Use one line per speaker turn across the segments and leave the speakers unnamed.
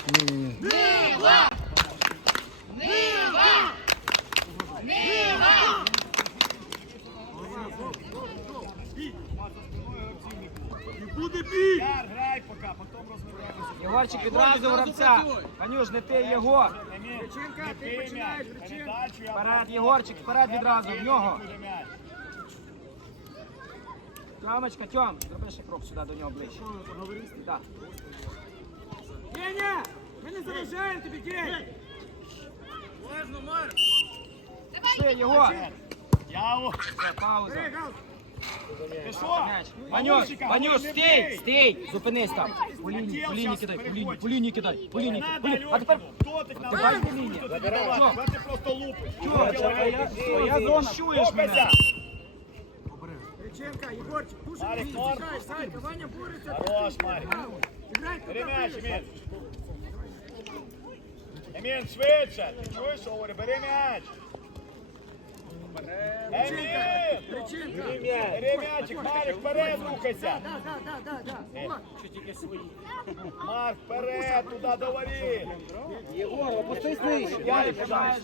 Ні.
Нива! Нива! Нива!
Буде бій! Грай поки, потім розмовляємося.
Єгорчик відразу гравця. Ванюш, не ти, Єгор.
Реченка, ти починаєш, Реченка.
Вперед, Єгорчик, вперед відразу, в нього. Тьомочка, Тьом, зроби ще крок сюди до нього ближче. Так.
Деня, ми не заважаємо тобі, День! Важно, Марк!
Пішли, Єгор.
Яво!
Пауза.
Ти що?
Ванюш, стій, зупинись там. По лінії кидай, по лінії кидай, по лінії. А тепер
Давай по лінії. Ти просто лупиш.
твоя зона, чуєш мене?
Реченка, Єгорчик, дуже близько. Зайка, Ваня бореться. Хорош, Марик. Бери м'яч, Емін. Емін, швидше. Ти чуєш, що говорю? Бери м'яч. Емін! Бери м'ячик, Марик, вперед рухайся. Марк, вперед, туди до воріт.
Єгор, опустись нижче.
Ярик,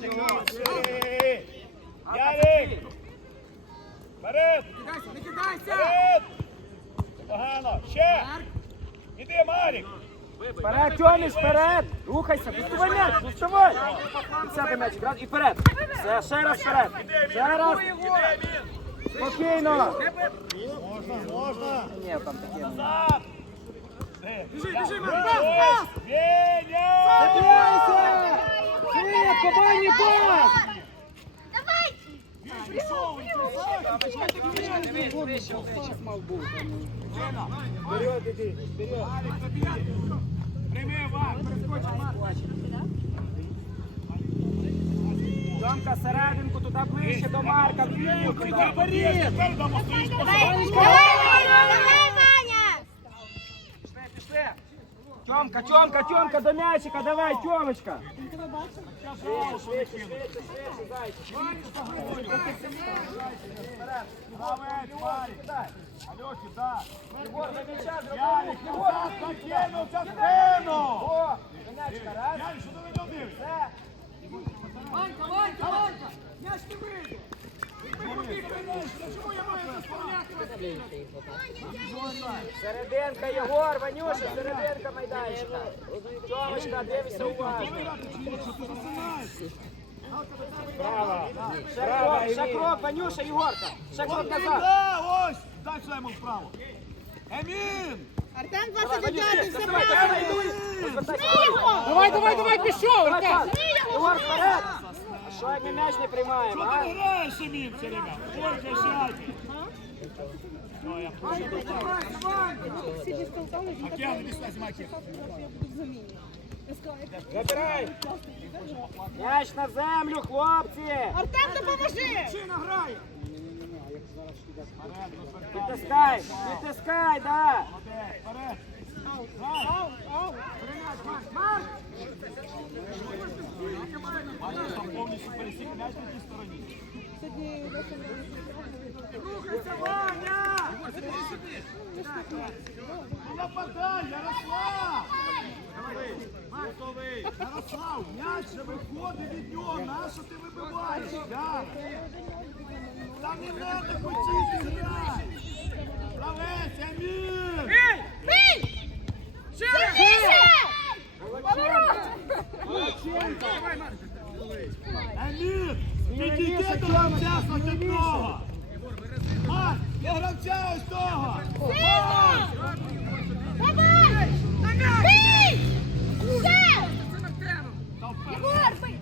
Ярик! Вперед!
Не кидайся!
Вперед! Погано! Ще! Іди, Марик!
Вперед, Тьоміш, вперед! Рухайся, доставай м'яч, доставай! Від себе м'яч, брат, і вперед! Все, ще раз вперед! Ще раз! Спокійно!
Можна!
Ні, там таке.
Назад!
Біжи, Марк!
Веня!
Закривайся! Швидко, бані пас! Вперед іди, вперед!
Прийми, Марк!
Тьомка, серединку, туди ближче до Марка, в лінію кидай.
Тепер дамо стоїш по
Пішли! Тьомка, до м'ячика, давай, Тьомочка! Швидше, зайчик.
Гравець, Марик! Альохи, да!
Єгор, до м'яча,
Ярик,
Єгор,
назад, закинувся в спину!
О, до м'ячика, раз.
Ярик, що ти не дивишся?
Все.
Ванька! М'яч не вийде! Чому я маю заставляти вас?
Серединка, Єгор, Ванюша, серединка майданчика. Тьомочка, дивися уважно.
Право!
Ще крок, Ванюша, Єгорка. Ще крок назад.
Да, ось! Дай сюди йому вправо! Емін!
Артем
Давай,
29,
Ванюш,
все
доставай,
правильно!
давай,
пішов!
Єгор, вперед. А що, як ми м'яч не приймаємо,
Що
а?
ти не граєш, Емін, все время? Ольга, сядь! Океан, іди сюди, знімай кепку.
Забирай. М'яч на землю, хлопці.
Артем, допоможи!
Чина грає!
Підтискай, да.
Вперед! Грай! Марк! Марк там повністю пересік м'яч на тій стороні. Рухайся, Ваня! Не нападай, Ярослав! Готовий! Ярослав, м'яч же виходить від нього, нащо ти вибиваєш? Там не треба хотіти грати! Правець, Емін!
Бий! Швидше!
Емін! Підійди до гравця слухетного! Марк, до гравця ось того!
Сильно! Давай! Бий! Все! Єгор, бий!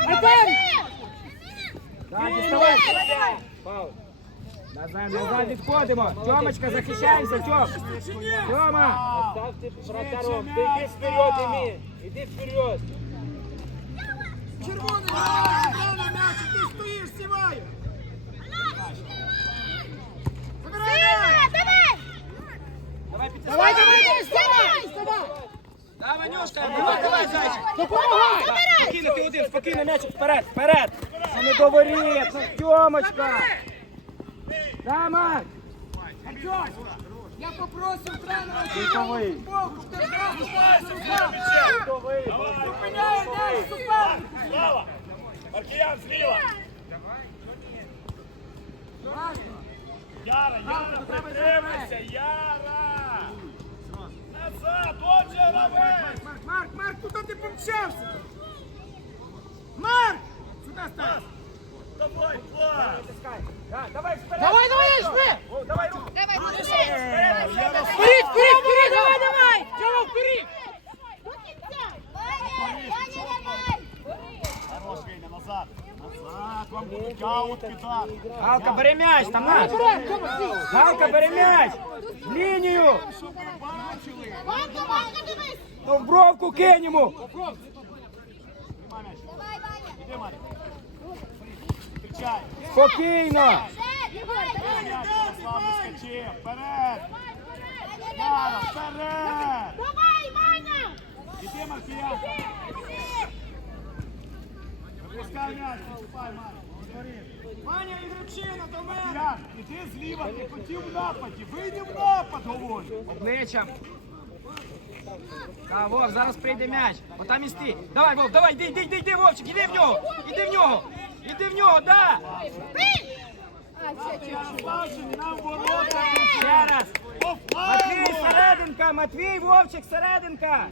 Да, діставай. Пауза. Назад відходимо. Тьомочка, захищаємося, Тьом. Тьома. Оставьте вратаром. Ти йди вперед, Емін. Іди вперед.
Червоний! На м'ячі, ти стоїш, сівай!
Давай!
Давай,
Вставай!
Давай, Ванюшка, давай, зайчик.
Допомагай!
Спокійно, ти один, спокійно, м'ячик, вперед. Це не до воріт, ну, Тьомочка. Да, Марк.
Я попросив тренера
Тиховий.
футболку, ти ж
Давай,
Зупиняй наш суперник!
Слава! Маркіян зліва! Яра, притримайся! Яра! Назад, отже, гравець!
Марк, куди ти помчався? Марк! Сюди стань!
Давай, клас!
Давай вперед!
Давай, жми!
О, давай руку!
Давай,
Вперед, давай! Тьома, вперед!
Хорош, Веня, назад! Назад, вам будуть аут кидати!
Галка, бери м'яч, там наш! Галка, бери м'яч! В лінію!
Щоб ви бачили!
Ну в бровку кинь йому!
Тримай м'яч! Іди, Марік! Кричай!
Спокійно!
М'яч, Ярослав, не скачи! Вперед! Яра, вперед! Іди, Маркіян! Випускай м'яч, наступай, Марік!
Ваня, ігрочина, до мене!
Маркіян, іди зліва, ти хотів в нападі! Вийди в напад, говорю!
Обличчям. А, Вов, зараз прийде м'яч. Отам і стій. Давай, Вов, давай, йди, Вовчик, іди в нього. Іди в нього, да.
Ярославчик, нам ворота!
Ще раз.
По
Матвій,
флангу!
серединка, Матвій, Вовчик, серединка.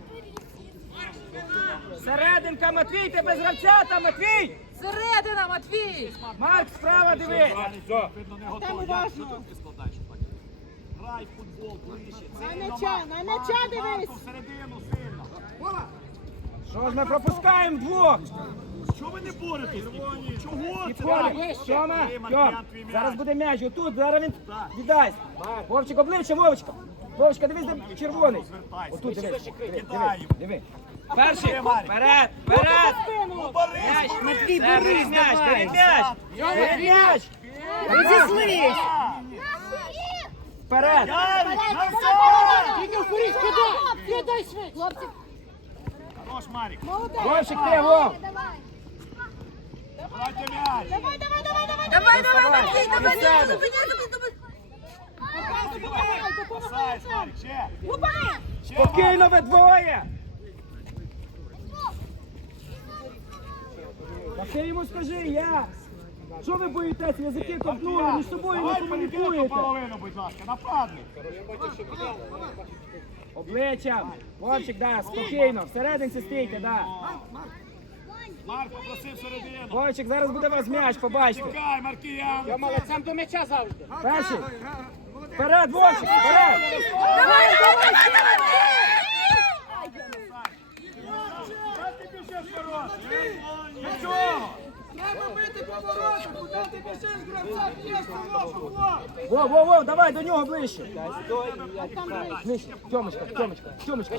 Серединка, Матвій, ти без гравця там, Матвій.
Середина, Матвій!
Марк, справа диви.
Все. Видно, не готовий. Як що ти складаєш? Грай в футбол ближче.
На м'яча дивись.
Всередину сильно.
Що ж ми пропускаємо двох?
Чого ви не боретесь? Чого це?
Підходи. Тьома,
Тьома,
Тьом,
твій м'яч.
зараз буде м'яч. Отут, зараз він віддасть. Вовчик, обличчя, Вовчика. Вовчика, дивись, де червоний.
Звертайся.
Отут, дивись.
Кидай йому.
Диви. Перший,
Іди, Марік.
вперед.
Ну, Борис,
М'яч,
Борис.
Матвій, бери м'яч, бери м'яч. Бери м'яч.
Розізлись.
Вперед.
Ярик, назад.
Тільки вперед, кидай швидше. Хлопці,
Хорош, Марік.
Вовчик, ти, Вов.
Браття м'яч.
давай,
Давай,
Матвій,
давай, давай.
Касаєш, Марік, ще. Ще,
Спокійно ви двоє. Та ти йому скажи, я. Що ви боїтеся? Язики ковтнули, між собою не
Давай перекинь ту
комунікуєте.
половину, будь ласка, нападник.
Обличчям. Вовчик, да, спокійно. Всерединці стійте, да.
Марк попросив середину.
Вовчик, зараз буде у вас м'яч, побачите.
Чекай, Маркіян.
Молодцям до м'яча завжди.
Перший. Вперед, Вовчик, вперед.
Ти біжиш хороший. Нічого.
Треба бити поворотом, куди ти біжиш, гравця, є солошу, хлоп!
Вов, давай до нього ближче. Ближче. Тьомочка.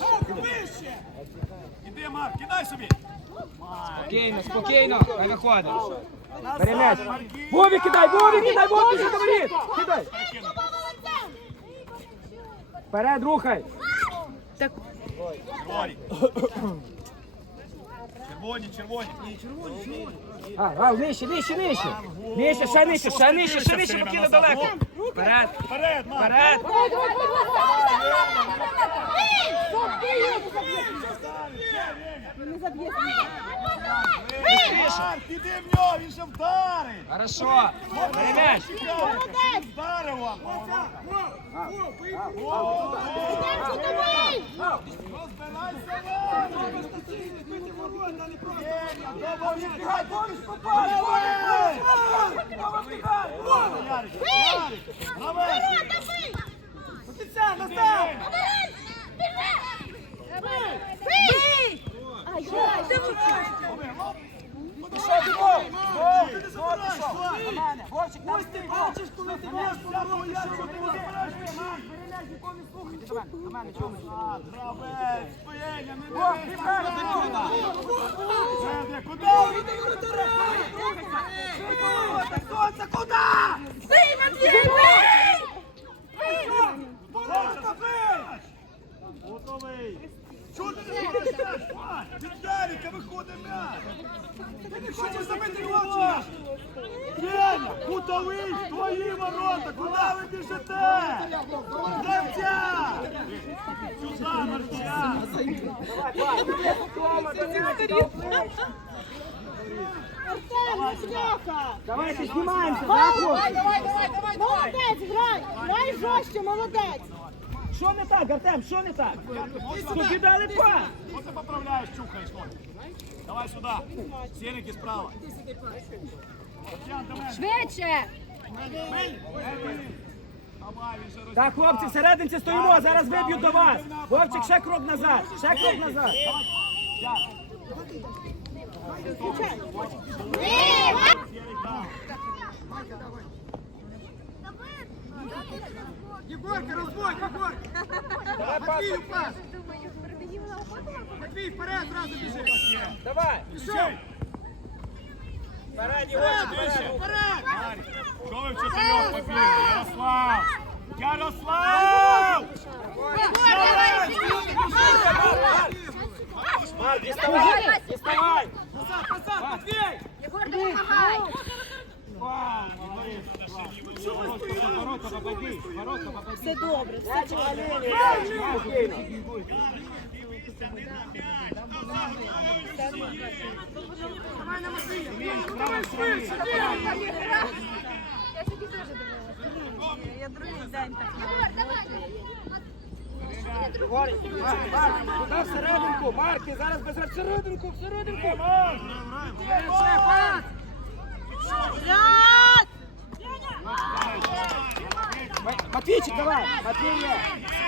Іди, Марк, кидай собі.
Спокійно, хай виходить. Бери м'яч. Вові кидай, Вові говори. Кидай. Вперед, рухай.
Горі. Червоні.
А, нижче. Нижче, ще нижче, поки недалеко. Вперед.
Вперед, Марк.
Вперед.
не заб'є.
Марк, іди в нього, він ще вдарить.
Хорошо. Бери м'яч.
Він вдарив вам. Розбирайся, Ярик,
Вовчик, там стій,
Бачиш, коли ти б'єш поворот, що ти не збираєш м'яч?
на мене, чому?
Гравець, Феня, не
Вов,
дивись.
ти
Куди?
Сонце, куди?
Готовий. Чого ти не можеш? Від Ярика виходить м'яч.
Ти не хочеш забити хлопчик!
Деня, кутовий, твої ворота, куди ви біжите? Гравця! Сюди, Марця!
Артем, ну шляха.
Давайте знімаємося,
Давай,
так?
Молодець, грай. Грай жорстче, молодець.
Що не так, Артем, що не так? Тобі дали пас.
Що ти поправляєш, чухаєш? Давай сюди. Сірики справа. Тетян, до мене.
Швидше!
Давай, він же
Так, хлопці, всерединці стоїмо, зараз виб'ють до вас. Вовчик, ще крок назад, ще крок назад.
Єгорка, розбой, Єгорка! Матвію пас! Матвій, вперед, зразу біжи!
Давай.
Пішов!
Вперед,
Вперед, вперед!
Марик, що ви в чотирьох побігли? Ярослав! Ярослав!
Марк, діставай, діставай.
Назад, назад, Матвій!
Єгор, допомагай!
Все добре, все добре.
Давай на Матвія! Давай швидше!
Я сьогодні теж дивилася. Я другий день так.
Марк, туди всерединку, Марк, ти зараз без всерединку, всерединку. Матвійчик, давай, Матвій є.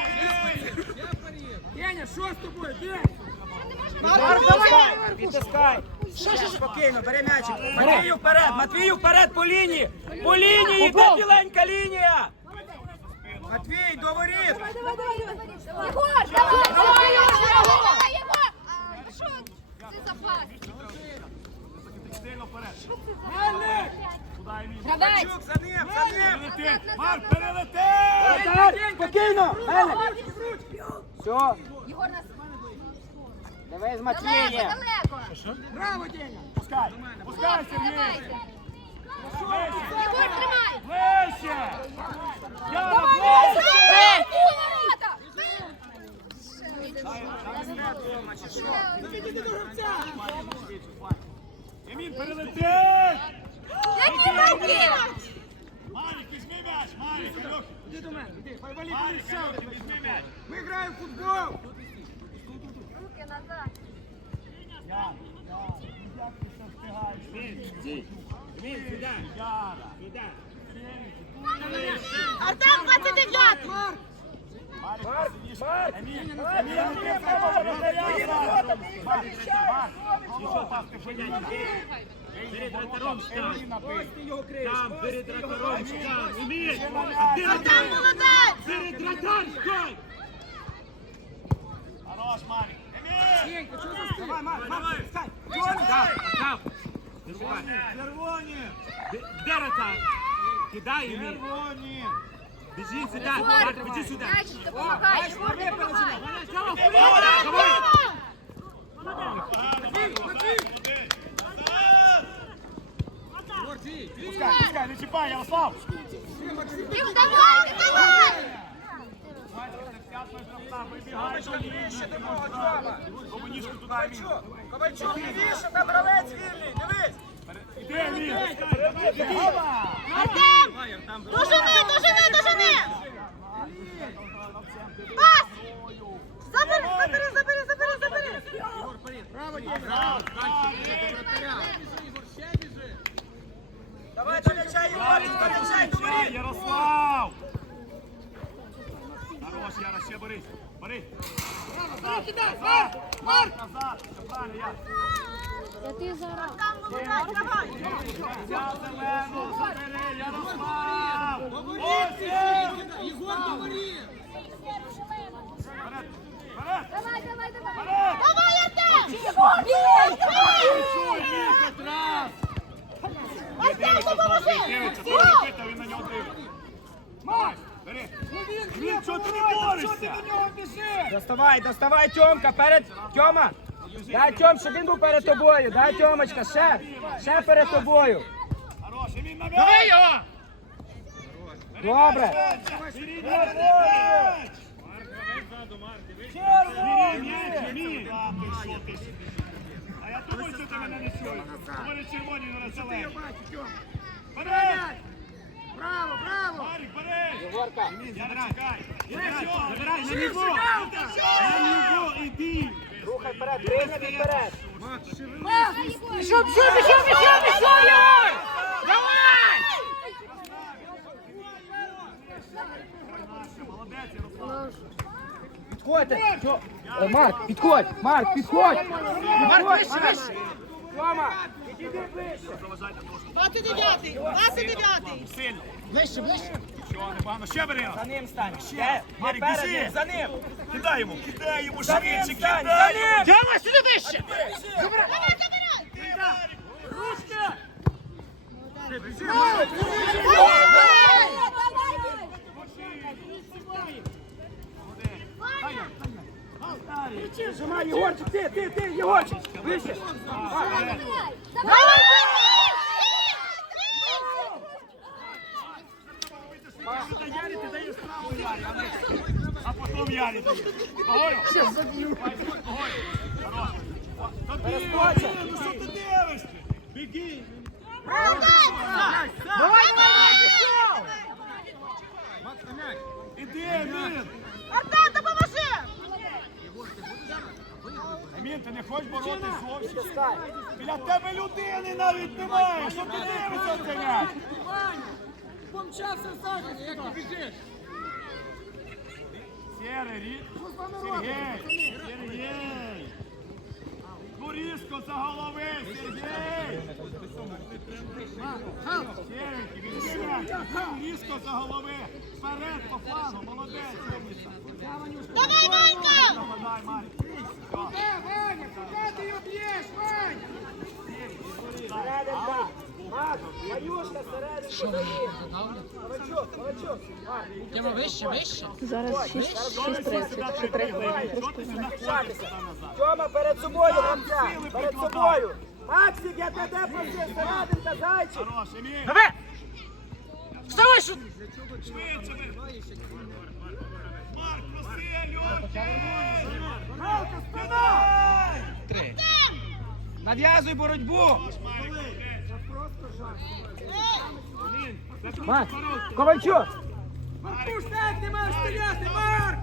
Деня, що з тобою? Деня!
Марк, давай, відтискай. Спокійно, бери м'ячик. Матвію вперед по лінії. По лінії, йде біленька лінія. Матвій, до воріт.
Єгор, давай! Давай, Єгор! Що це за пас?
Сильно вперед.
Мельник!
Куди Еміль?
Гравець!
Чук, за ним, за ним.
Перелети! Марк, перелети!
Вратар, спокійно, Мельник. Все,
Єгор нас
дивись,
далеко,
Матвіє.
далеко!
Браво, Деня!
Пускай! Пускай, Сергій!
Давайте!
Ближче!
Єгор, тримай!
Ближче! Яна,
Давай!
ближче!
Ворота!
Підійди до гравця!
Еміль, перелети!
Які руки!
Марик, візьми м'яч! Марик, Альох!
Іди до мене, іди, хай валі
Марик,
ще один.
візьми м'яч!
Ми граємо в футбол!
Руки назад!
Яна, як ти все встигаєш?
Еміль, сюди,
Яна!
сюди.
Артем, 29.
Марк!
Марик,
Марк,
посидиш.
Марк.
Еміль,
Марк,
Еміль,
Марк,
Еміль,
Марк,
Еміль,
Марк,
Марк, Марк, і що там, ти подивись.
Перед вратаром
Еміль набий.
Ти його криєш. Там, перед вратаром стань. Еміль,
Артем, молодець.
перед вратар стань.
Хорош, Марик. Еміль!
Денька, що за стиль? Давай, Марк,
Давай.
пускай!
Червоні!
Де вратар? Кидай, Еміль.
Червоні!
Біжи сюди. Марк, біжи сюди.
Мячик, допомагай! Єгор, допомагай!
Пускай, пускай, не чіпай, Ярослав!
Дім, давай, давай!
Вибігай,
Ще до мого Тьома.
Комуністку туди, Еміль.
Ковальчук, лівіше, там гравець вільний, дивись.
Іди, Еміль! Гоба!
Артем, дожени. Пас. Забери.
Давай до м'яча, Єгорчик, до м'яча, до воріт.
Ярослав! Хорош, Яра, ще бери. Бери. Марк! Назад! Все правильно, Яр. Взяв зелену, забери, Ярослав! Ось є!
Єгор, говори!
Вперед! Вперед!
Давай!
Вперед!
Давай, Артем.
Чуй, Ніко, раз!
Артем, допоможи.
Дивиться, хто не питав, він на нього дивиться. Давай, бери. Він, чого ти не борешся?
Що ти до нього біжиш?
Доставай, Тьомка, перед. Тьома, Дай, Тьом, щоб він був перед тобою. Дай, Тьомочка, ще перед тобою.
Хорош, Емін на
Давай
м'яч!
його!
Добре.
Беріть м'яч! Бери м'яч, Емін! А я думаю, що ти мене не чуєш. У мене червоні на зелені. Вперед!
Браво, браво!
Марик, бери!
Єгорка.
Яна, чекай! Забирай, на нього! На нього, іди!
Рухай вперед, прийняв і вперед.
Пішов, Юр! Давай!
Молодець, Ярослав!
Підходьте. Марк, підходь. Марк, підходь.
Марк, вище, вище!
Тьома, підійди ближче.
29-й, 29-й.
Сильно!
Ближче, ближче!
Чого, непогано, ще бери!
За ним стань.
Марік,
Перед
біжи.
ним, за ним.
Кидай йому
За ним
швидше,
стань,
кидай
за
йому!
ним.
Тьома, сюди вище!
Давай,
Нажимай, Єгорчик, ти, Єгорчик. Вище.
Ярі, ти даєш справу Ярі, а потім Ярі дає. Погою!
Щас заб'ю!
Погою! Хорош!
Перескоче.
Ну що ти дивишся? Біги!
Давай, давай, пішов!
Іди, Емін!
Артем, допоможи!
Емін, ти не хочеш боротися зовсім?
Відпускай.
Біля тебе людини навіть немає! Що ти дивишся в цей м'яч?
Помчався в захист, як ти біжиш.
Сергій! Сергій! Ну різко за голови, Сергій! Сергій, візьми м'яч! Різко за голови! Вперед, по флангу, молодець! умниця.
Давай, Ванька!
Давай, Марік!
Ваня, куди ти його б'єш, Вань?
Серединка. Марк, Ванюшка, серединку. Ковальчук. Марк,
Тьома, вище, вище!
Зараз 6:30, ще 3 хвилини.
захищатися. Тьома, перед собою, гравця. Перед собою. Максик, я тебе просив, серединка, зайчик.
Хорош, Емін!
Давай! Вставай, що...
Швидше ви! Марк, проси, Льоша! Кидай!
Три.
Нав'язуй боротьбу.
Емін,
Марк, Ковальчук.
Маркуш, так, не маєш стріляти, Марк!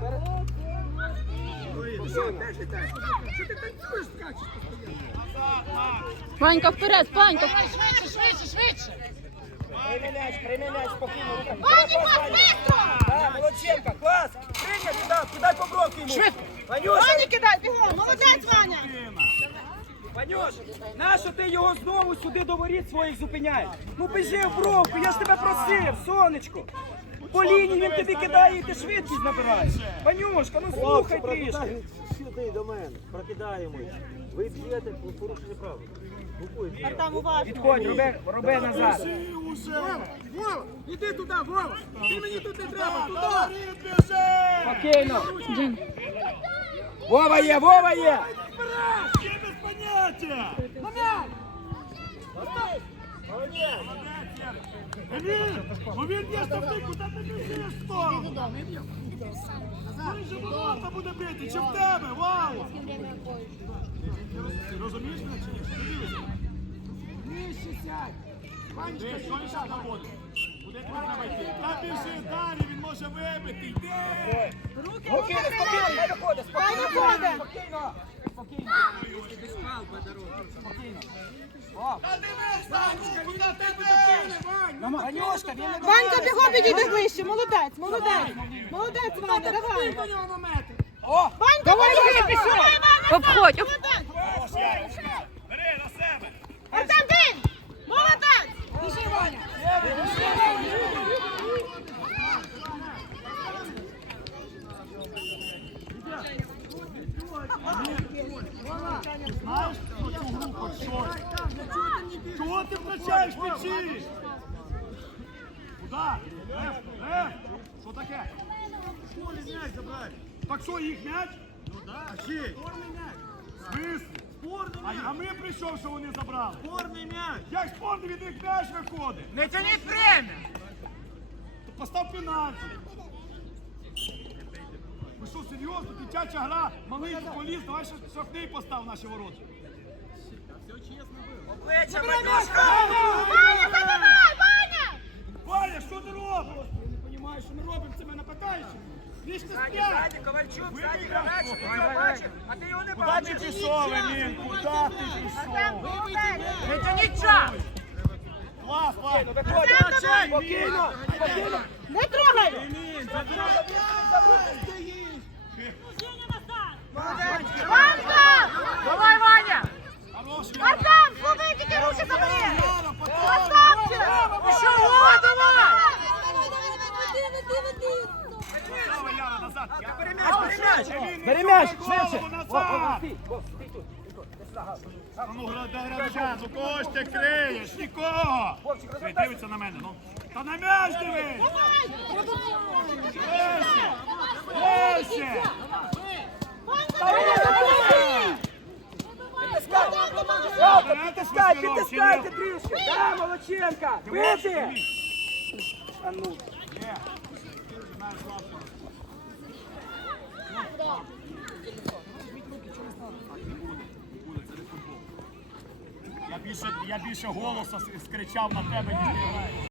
Що ти танцюєш, скачеш?
назад, Марк!
Ванька, вперед, Ванька.
Швидше!
Прийми м'яч, спокійно.
Ваня, пас, быстро!
Так, Молодченка, клас. Прийняв, віддав, кидай по бровки йому.
Швидко.
Ванюша,
Ваня, кидай, бігом! Молодець, Ваня!
Ванюш, нащо ти його знову сюди до воріт своїх зупиняєш? Ну біжи в бровку, я ж тебе просив, сонечко. По лінії він тобі кидає і ти швидкість набираєш. Ванюшка, ну слухай трішки.
Сюди до мене, прокидаємо. Ви б'єте порушення правил.
Артем, уважно!
Підходь, роби назад.
Вова, іди туди, Вова! Ти мені тут не треба, туди!
Говорит, біжи!
Спокійно. Вова є, Вова є.
Ще без поняття!
На м'яч!
Молодець, Ярик! Емін, ну він б'є штовхи, куди ти біжиш в сторону? Він же ворота буде бити, чи в тебе, Вау! Ти розумієш мене чи ні? Що ти дивишся?
Нижче сядь!
Ти що лише наводить? Куди тобі треба йти? Та біжи далі, він може вибити, йди!
Спокійно, хай виходить, спокійно. Спокійно. Спокійно.
Та дивись, Данечка, куди ти йдеш?
Ванюшка, він не
Ванька, бігом підійди ближче! Молодець, молодець! Молодець, Ваня, давай!
По нього на метр!
О,
Ванька,
давай,
молодець!
пішов.
Давай, Ваня,
Обходь,
молодець!
Хорош, Ярик, бери на себе!
Артем, дин! Молодець! Біжи, Ваня!
Знаєш, що цю гру хоч щось? Чого ти втрачаєш м'ячі? Куди? Що таке? Школі м'яч забрали. Так що, їх м'яч? Ну так. А чий? В смислі? А ми прийшов, що вони забрали.
Спорний м'яч.
Як спорний від них м'яч виходить?
Не тяніть время!
То постав пенальті. Ви що, серйозно? Дитяча гра, малий футболіст, давай ще штрафний постав в наші ворота.
Обличчя,
Ваня, забивай, Ваня!
Ваня, що ти робиш?
Я не розумію, що ми робимо, це ми нападаючи.
Ніж ти
Ззаді,
сп'ять.
ззаді, Ковальчук, ззаді, грач, ти
Давай,
його
давай.
бачив, а ти його не
Куди ти
бачиш.
пішов, Емін? Куди ти
Артем,
пішов?
молодець!
Не тяніть час!
Клас, Ваня.
Виходь,
Артем,
спокійно, спокійно.
Не трогай!
Ванька!
Давай, Ваня!
Хорош, Яна.
Артем, слухай, тільки руки забери!
Яна, потом.
Красавчик!
Пішов, о, давай!
Давай, Яна, назад.
Бери м'яч,
Емін, не
бери м'яч,
чухай голову
швидше.
назад.
Стій, стій тут.
А ну, гравча, ну кого ж ти криєш? Нікого!
Вовчик,
Ви
розвертайся.
дивиться на мене, ну. Та на м'яч дивись! Вище! Вище!
Підтискай, підтискайте трішки. Да, Молодченка. Бити. А ну.
Є. Знаєш, слабше. Я більше голоса скричав на тебе, ніж ти граєш.